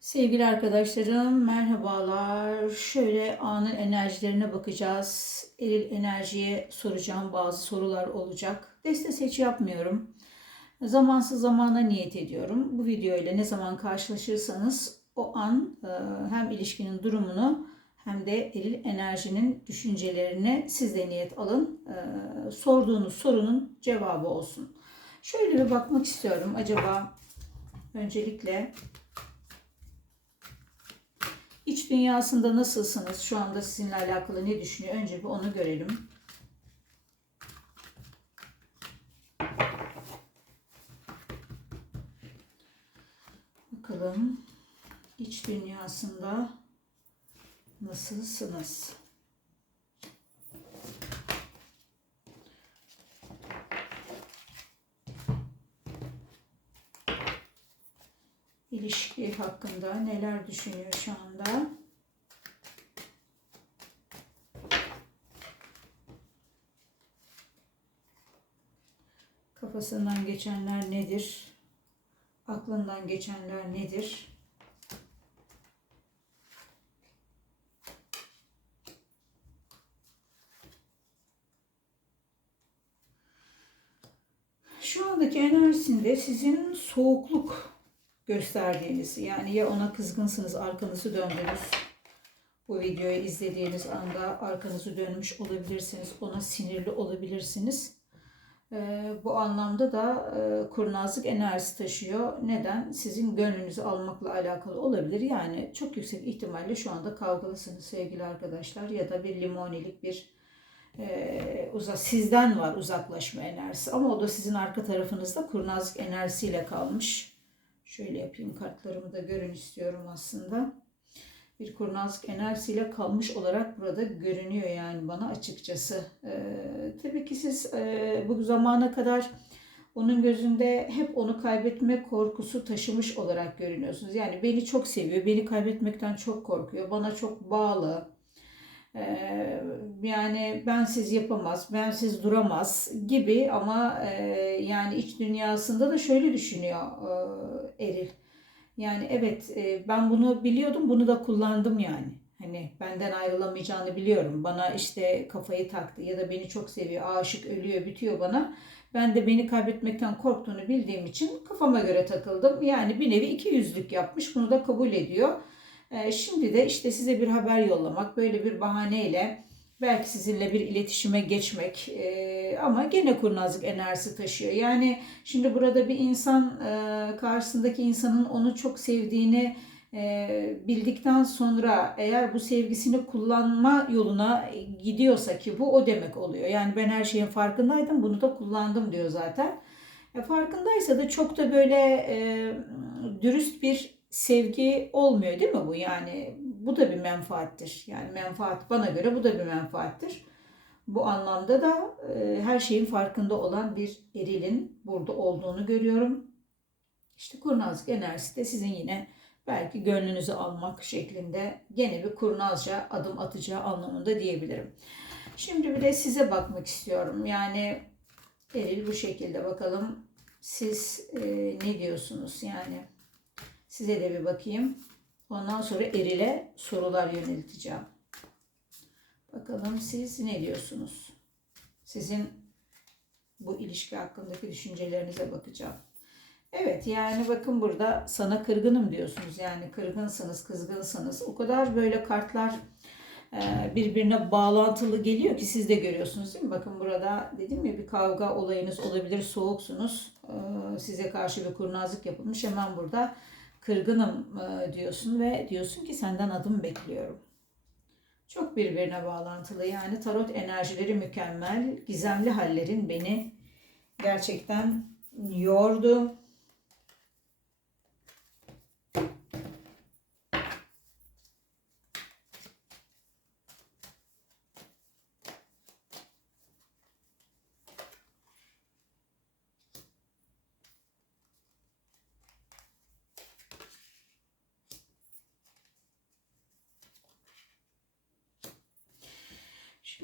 Sevgili arkadaşlarım, merhabalar. Şöyle anın enerjilerine bakacağız. Eril enerjiye soracağım bazı sorular olacak. Deste seçi yapmıyorum. Zamansız zamana niyet ediyorum. Bu video ile ne zaman karşılaşırsanız o an e, hem ilişkinin durumunu hem de eril enerjinin düşüncelerini siz de niyet alın. E, Sorduğunuz sorunun cevabı olsun. Şöyle bir bakmak istiyorum. Acaba öncelikle Dünyasında nasılsınız? Şu anda sizinle alakalı ne düşünüyor? Önce bir onu görelim. Bakalım iç dünyasında nasılsınız? İlişki hakkında neler düşünüyor şu anda? Kafasından geçenler nedir? Aklından geçenler nedir? Şu andaki enerjisinde sizin soğukluk gösterdiğiniz yani ya ona kızgınsınız arkanızı döndünüz bu videoyu izlediğiniz anda arkanızı dönmüş olabilirsiniz ona sinirli olabilirsiniz ee, bu anlamda da e, kurnazlık enerjisi taşıyor. Neden? Sizin gönlünüzü almakla alakalı olabilir. Yani çok yüksek ihtimalle şu anda kavgalısınız sevgili arkadaşlar ya da bir limonilik bir e, uza, sizden var uzaklaşma enerjisi. Ama o da sizin arka tarafınızda kurnazlık enerjisiyle kalmış. Şöyle yapayım kartlarımı da görün istiyorum aslında. Bir kurnazlık enerjisiyle kalmış olarak burada görünüyor yani bana açıkçası. Ee, tabii ki siz e, bu zamana kadar onun gözünde hep onu kaybetme korkusu taşımış olarak görünüyorsunuz. Yani beni çok seviyor, beni kaybetmekten çok korkuyor, bana çok bağlı. Ee, yani bensiz yapamaz, bensiz duramaz gibi ama e, yani iç dünyasında da şöyle düşünüyor e, Eril. Yani evet e, ben bunu biliyordum, bunu da kullandım yani. Hani benden ayrılamayacağını biliyorum. Bana işte kafayı taktı ya da beni çok seviyor, aşık ölüyor, bitiyor bana. Ben de beni kaybetmekten korktuğunu bildiğim için kafama göre takıldım. Yani bir nevi iki yüzlük yapmış, bunu da kabul ediyor. Ee, şimdi de işte size bir haber yollamak, böyle bir bahaneyle belki sizinle bir iletişime geçmek e, ama gene kurnazlık enerjisi taşıyor. Yani şimdi burada bir insan e, karşısındaki insanın onu çok sevdiğini e, bildikten sonra eğer bu sevgisini kullanma yoluna gidiyorsa ki bu o demek oluyor. Yani ben her şeyin farkındaydım bunu da kullandım diyor zaten. E, farkındaysa da çok da böyle e, dürüst bir sevgi olmuyor değil mi bu? Yani bu da bir menfaattir. Yani menfaat bana göre bu da bir menfaattir. Bu anlamda da e, her şeyin farkında olan bir erilin burada olduğunu görüyorum. İşte kurnazlık enerjisi de sizin yine belki gönlünüzü almak şeklinde gene bir kurnazca adım atacağı anlamında diyebilirim. Şimdi bir de size bakmak istiyorum. Yani eril bu şekilde bakalım siz e, ne diyorsunuz yani Size de bir bakayım. Ondan sonra Eril'e sorular yönelteceğim. Bakalım siz ne diyorsunuz? Sizin bu ilişki hakkındaki düşüncelerinize bakacağım. Evet yani bakın burada sana kırgınım diyorsunuz. Yani kırgınsınız, kızgınsınız. O kadar böyle kartlar e, birbirine bağlantılı geliyor ki siz de görüyorsunuz değil mi? Bakın burada dedim ya bir kavga olayınız olabilir, soğuksunuz. E, size karşı bir kurnazlık yapılmış. Hemen burada kırgınım e, diyorsun ve diyorsun ki senden adım bekliyorum. Çok birbirine bağlantılı yani tarot enerjileri mükemmel, gizemli hallerin beni gerçekten yordu.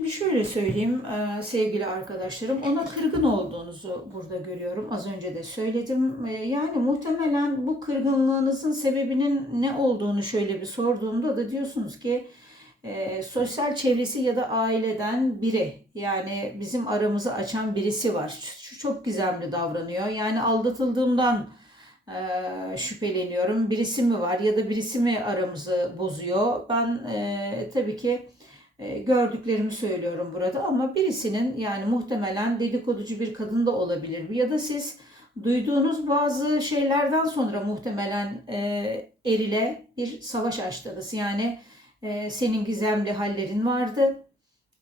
Şimdi şöyle söyleyeyim e, sevgili arkadaşlarım. Ona kırgın olduğunuzu burada görüyorum. Az önce de söyledim. E, yani muhtemelen bu kırgınlığınızın sebebinin ne olduğunu şöyle bir sorduğumda da diyorsunuz ki e, sosyal çevresi ya da aileden biri. Yani bizim aramızı açan birisi var. Şu çok gizemli davranıyor. Yani aldatıldığımdan şüpheleniyorum. Birisi mi var ya da birisi mi aramızı bozuyor? Ben tabii ki e, gördüklerimi söylüyorum burada ama birisinin yani muhtemelen dedikoducu bir kadın da olabilir ya da siz duyduğunuz bazı şeylerden sonra muhtemelen e, erile bir savaş açtınız. Yani e, senin gizemli hallerin vardı.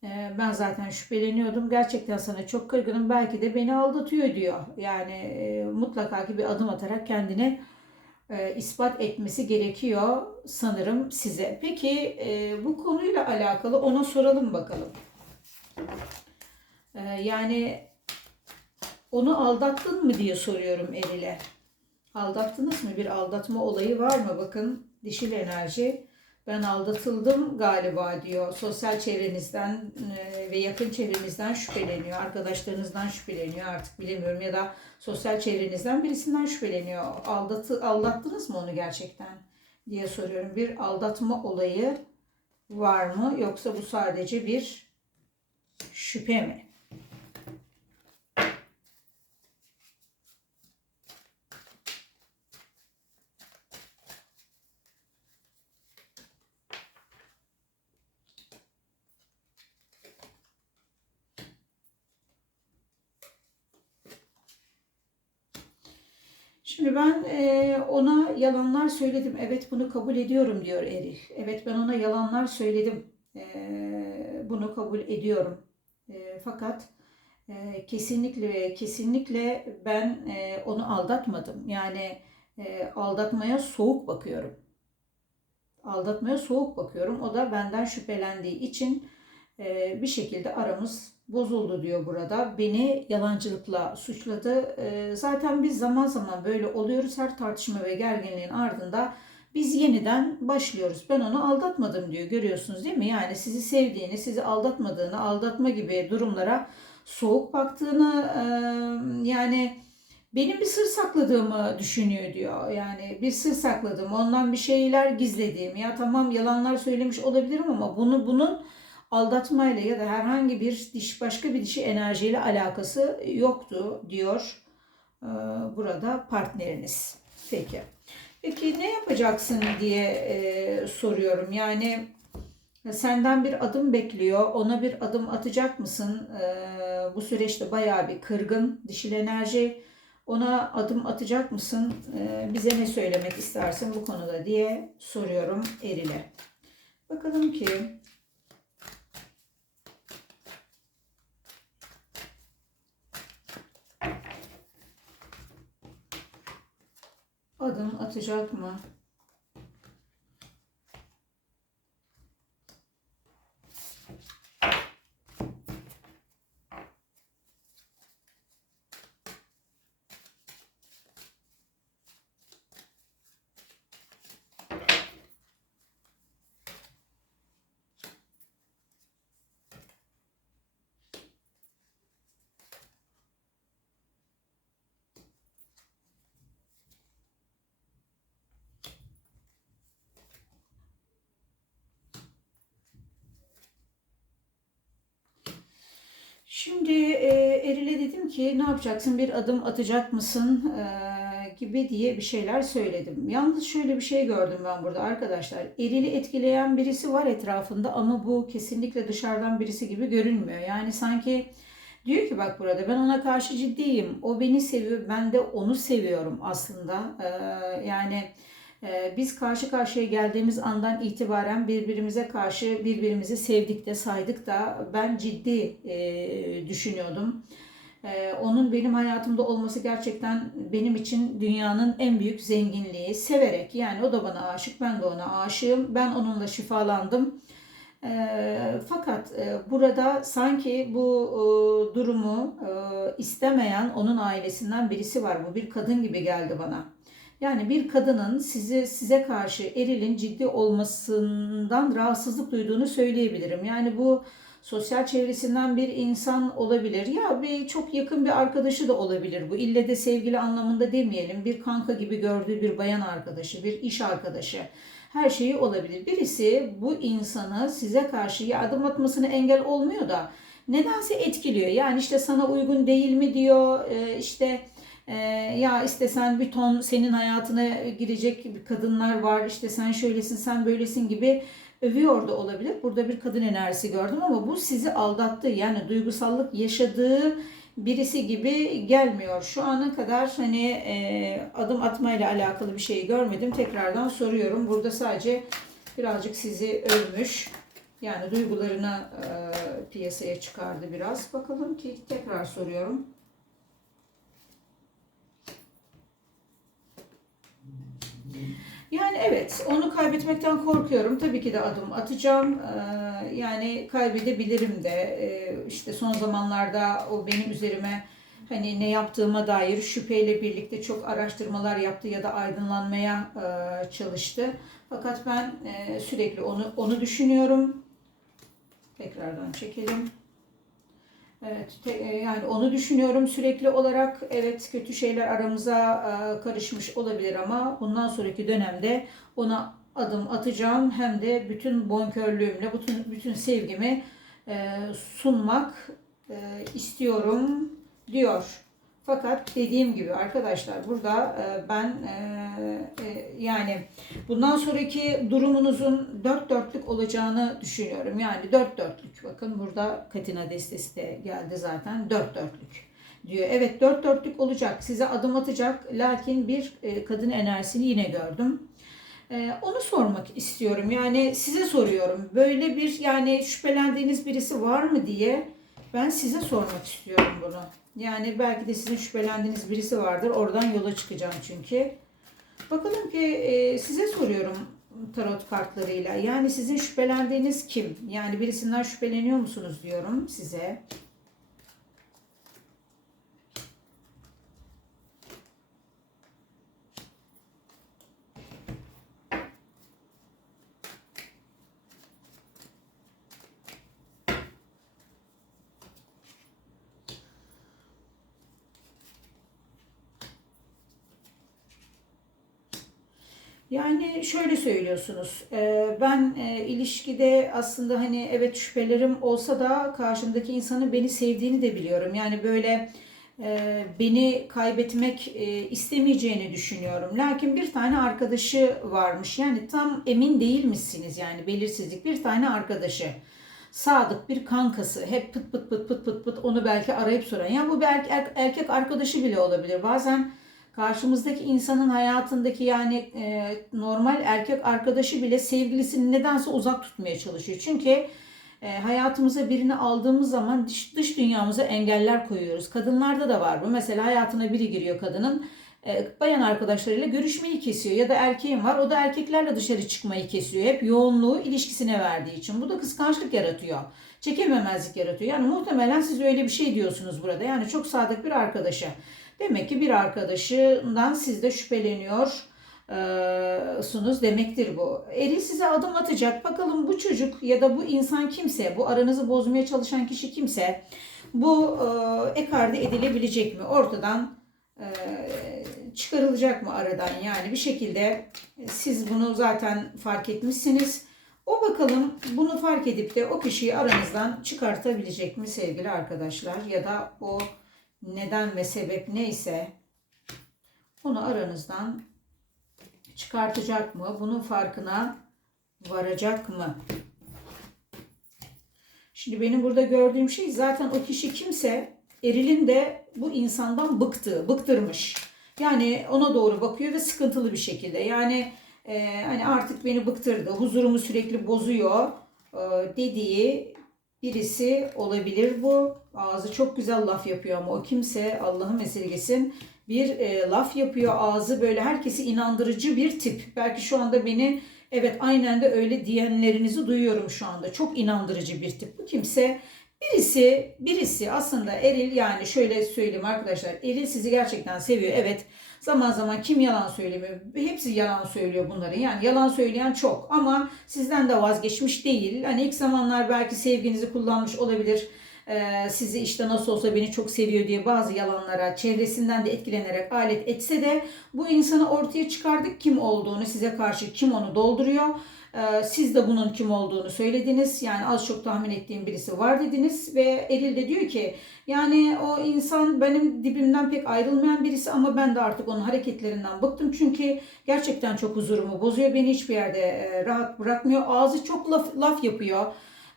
E, ben zaten şüpheleniyordum. Gerçekten sana çok kırgınım. Belki de beni aldatıyor diyor. Yani e, mutlaka ki bir adım atarak kendini e, ispat etmesi gerekiyor sanırım size. Peki e, bu konuyla alakalı ona soralım bakalım. E, yani onu aldattın mı diye soruyorum Eril'e. Aldattınız mı? Bir aldatma olayı var mı? Bakın dişil enerji. Ben aldatıldım galiba diyor. Sosyal çevrenizden e, ve yakın çevrenizden şüpheleniyor. Arkadaşlarınızdan şüpheleniyor artık bilemiyorum. Ya da sosyal çevrenizden birisinden şüpheleniyor. Aldatı, aldattınız mı onu gerçekten diye soruyorum. Bir aldatma olayı var mı? Yoksa bu sadece bir şüphe mi? Şimdi ben e, ona yalanlar söyledim. Evet bunu kabul ediyorum diyor Eril. Evet ben ona yalanlar söyledim. E, bunu kabul ediyorum. E, fakat e, kesinlikle ve kesinlikle ben e, onu aldatmadım. Yani e, aldatmaya soğuk bakıyorum. Aldatmaya soğuk bakıyorum. O da benden şüphelendiği için e, bir şekilde aramız bozuldu diyor burada. Beni yalancılıkla suçladı. Ee, zaten biz zaman zaman böyle oluyoruz. Her tartışma ve gerginliğin ardında biz yeniden başlıyoruz. Ben onu aldatmadım diyor. Görüyorsunuz değil mi? Yani sizi sevdiğini, sizi aldatmadığını, aldatma gibi durumlara soğuk baktığını yani benim bir sır sakladığımı düşünüyor diyor. Yani bir sır sakladım, ondan bir şeyler gizlediğim. Ya tamam yalanlar söylemiş olabilirim ama bunu bunun aldatmayla ya da herhangi bir diş başka bir dişi enerjiyle alakası yoktu diyor e, burada partneriniz. Peki. Peki ne yapacaksın diye e, soruyorum. Yani senden bir adım bekliyor. Ona bir adım atacak mısın? E, bu süreçte bayağı bir kırgın dişil enerji. Ona adım atacak mısın? bize ne söylemek istersin bu konuda diye soruyorum Eril'e. Bakalım ki adım atacak mı? Şimdi e, Eril'e dedim ki ne yapacaksın bir adım atacak mısın e, gibi diye bir şeyler söyledim. Yalnız şöyle bir şey gördüm ben burada arkadaşlar. Eril'i etkileyen birisi var etrafında ama bu kesinlikle dışarıdan birisi gibi görünmüyor. Yani sanki diyor ki bak burada ben ona karşı ciddiyim. O beni seviyor ben de onu seviyorum aslında. E, yani biz karşı karşıya geldiğimiz andan itibaren birbirimize karşı birbirimizi sevdik de saydık da ben ciddi e, düşünüyordum. Ee, onun benim hayatımda olması gerçekten benim için dünyanın en büyük zenginliği. Severek yani o da bana aşık ben de ona aşığım. Ben onunla şifalandım. Ee, fakat e, burada sanki bu e, durumu istemeyen onun ailesinden birisi var. Bu bir kadın gibi geldi bana. Yani bir kadının sizi size karşı erilin ciddi olmasından rahatsızlık duyduğunu söyleyebilirim. Yani bu sosyal çevresinden bir insan olabilir. Ya bir çok yakın bir arkadaşı da olabilir bu. İlle de sevgili anlamında demeyelim. Bir kanka gibi gördüğü bir bayan arkadaşı, bir iş arkadaşı. Her şeyi olabilir. Birisi bu insanı size karşı ya adım atmasına engel olmuyor da nedense etkiliyor. Yani işte sana uygun değil mi diyor. Ee, işte e, ya işte sen bir ton senin hayatına girecek kadınlar var. İşte sen şöylesin, sen böylesin gibi övüyor da olabilir. Burada bir kadın enerjisi gördüm ama bu sizi aldattı. Yani duygusallık yaşadığı birisi gibi gelmiyor. Şu ana kadar hani e, adım atmayla alakalı bir şey görmedim. Tekrardan soruyorum. Burada sadece birazcık sizi övmüş. Yani duygularını e, piyasaya çıkardı biraz. Bakalım ki tekrar soruyorum. Yani evet, onu kaybetmekten korkuyorum. Tabii ki de adım atacağım. Ee, yani kaybedebilirim de. Ee, işte son zamanlarda o benim üzerime hani ne yaptığıma dair şüpheyle birlikte çok araştırmalar yaptı ya da aydınlanmaya e, çalıştı. Fakat ben e, sürekli onu onu düşünüyorum. Tekrardan çekelim. Evet, e, yani onu düşünüyorum sürekli olarak. Evet, kötü şeyler aramıza e, karışmış olabilir ama bundan sonraki dönemde ona adım atacağım. Hem de bütün bonkörlüğümle, bütün bütün sevgimi e, sunmak istiyorum diyor. Fakat dediğim gibi arkadaşlar burada ben yani bundan sonraki durumunuzun dört dörtlük olacağını düşünüyorum. Yani dört dörtlük. Bakın burada Katina destesi de geldi zaten. Dört dörtlük diyor. Evet dört dörtlük olacak. Size adım atacak. Lakin bir e, kadın enerjisini yine gördüm. E, onu sormak istiyorum. Yani size soruyorum. Böyle bir yani şüphelendiğiniz birisi var mı diye ben size sormak istiyorum bunu. Yani belki de sizin şüphelendiğiniz birisi vardır. Oradan yola çıkacağım çünkü. Bakalım ki e, size soruyorum tarot kartlarıyla. Yani sizin şüphelendiğiniz kim? Yani birisinden şüpheleniyor musunuz diyorum size. Yani şöyle söylüyorsunuz. e, Ben e, ilişkide aslında hani evet şüphelerim olsa da karşımdaki insanın beni sevdiğini de biliyorum. Yani böyle e, beni kaybetmek e, istemeyeceğini düşünüyorum. Lakin bir tane arkadaşı varmış. Yani tam emin değil misiniz yani belirsizlik. Bir tane arkadaşı. Sadık bir kankası. Hep pıt pıt pıt pıt pıt pıt onu belki arayıp soran. Ya bu erkek, erkek arkadaşı bile olabilir. Bazen karşımızdaki insanın hayatındaki yani e, normal erkek arkadaşı bile sevgilisini nedense uzak tutmaya çalışıyor. Çünkü e, hayatımıza birini aldığımız zaman dış, dış dünyamıza engeller koyuyoruz. Kadınlarda da var bu. Mesela hayatına biri giriyor kadının. E, bayan arkadaşlarıyla görüşmeyi kesiyor ya da erkeğin var o da erkeklerle dışarı çıkmayı kesiyor. Hep yoğunluğu ilişkisine verdiği için. Bu da kıskançlık yaratıyor. Çekememezlik yaratıyor. Yani muhtemelen siz öyle bir şey diyorsunuz burada. Yani çok sadık bir arkadaşa. Demek ki bir arkadaşından siz de şüpheleniyorsunuz demektir bu. Eril size adım atacak. Bakalım bu çocuk ya da bu insan kimse, bu aranızı bozmaya çalışan kişi kimse bu e, ekarte edilebilecek mi? Ortadan e, çıkarılacak mı aradan? Yani bir şekilde siz bunu zaten fark etmişsiniz. O bakalım bunu fark edip de o kişiyi aranızdan çıkartabilecek mi sevgili arkadaşlar? Ya da o neden ve sebep neyse onu aranızdan çıkartacak mı? Bunun farkına varacak mı? Şimdi benim burada gördüğüm şey zaten o kişi kimse Eril'in de bu insandan bıktığı, bıktırmış. Yani ona doğru bakıyor ve sıkıntılı bir şekilde. Yani e, hani artık beni bıktırdı, huzurumu sürekli bozuyor e, dediği birisi olabilir bu. Ağzı çok güzel laf yapıyor ama o kimse Allah'ım esirgesin bir e, laf yapıyor ağzı böyle herkesi inandırıcı bir tip. Belki şu anda beni evet aynen de öyle diyenlerinizi duyuyorum şu anda. Çok inandırıcı bir tip. Bu kimse birisi birisi aslında Eril yani şöyle söyleyeyim arkadaşlar. Eril sizi gerçekten seviyor. Evet Zaman zaman kim yalan söylemiyor? Hepsi yalan söylüyor bunların. Yani yalan söyleyen çok ama sizden de vazgeçmiş değil. Hani ilk zamanlar belki sevginizi kullanmış olabilir. Ee, sizi işte nasıl olsa beni çok seviyor diye bazı yalanlara çevresinden de etkilenerek alet etse de bu insanı ortaya çıkardık kim olduğunu size karşı kim onu dolduruyor. Ee, Siz de bunun kim olduğunu söylediniz. Yani az çok tahmin ettiğim birisi var dediniz ve Eril de diyor ki yani o insan benim dibimden pek ayrılmayan birisi ama ben de artık onun hareketlerinden bıktım. Çünkü gerçekten çok huzurumu bozuyor. Beni hiçbir yerde e, rahat bırakmıyor. Ağzı çok laf, laf yapıyor.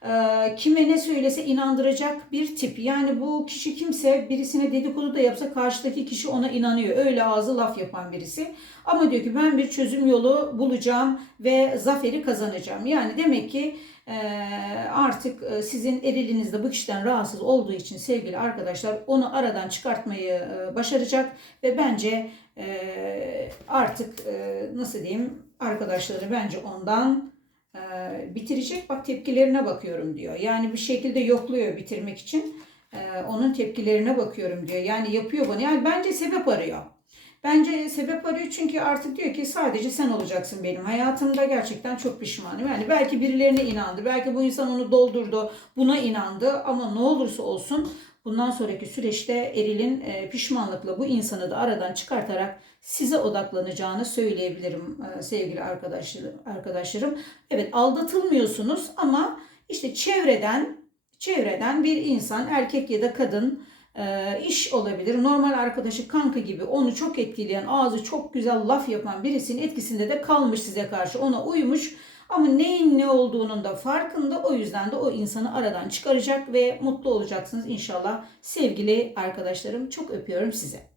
Ee, Kime ne söylese inandıracak bir tip. Yani bu kişi kimse birisine dedikodu da yapsa karşıdaki kişi ona inanıyor. Öyle ağzı laf yapan birisi. Ama diyor ki ben bir çözüm yolu bulacağım ve zaferi kazanacağım. Yani demek ki e, artık e, sizin erilinizde bu kişiden rahatsız olduğu için sevgili arkadaşlar onu aradan çıkartmayı e, başaracak ve bence artık nasıl diyeyim arkadaşları bence ondan bitirecek. Bak tepkilerine bakıyorum diyor. Yani bir şekilde yokluyor bitirmek için. E, onun tepkilerine bakıyorum diyor. Yani yapıyor bunu. Yani bence sebep arıyor. Bence sebep arıyor çünkü artık diyor ki sadece sen olacaksın benim hayatımda. Gerçekten çok pişmanım. Yani belki birilerine inandı. Belki bu insan onu doldurdu. Buna inandı. Ama ne olursa olsun bundan sonraki süreçte Eril'in e, pişmanlıkla bu insanı da aradan çıkartarak size odaklanacağını söyleyebilirim e, sevgili arkadaşlarım. Evet aldatılmıyorsunuz ama işte çevreden çevreden bir insan erkek ya da kadın e, iş olabilir. Normal arkadaşı kanka gibi onu çok etkileyen ağzı çok güzel laf yapan birisinin etkisinde de kalmış size karşı ona uymuş. Ama neyin ne olduğunun da farkında o yüzden de o insanı aradan çıkaracak ve mutlu olacaksınız inşallah. Sevgili arkadaşlarım çok öpüyorum size.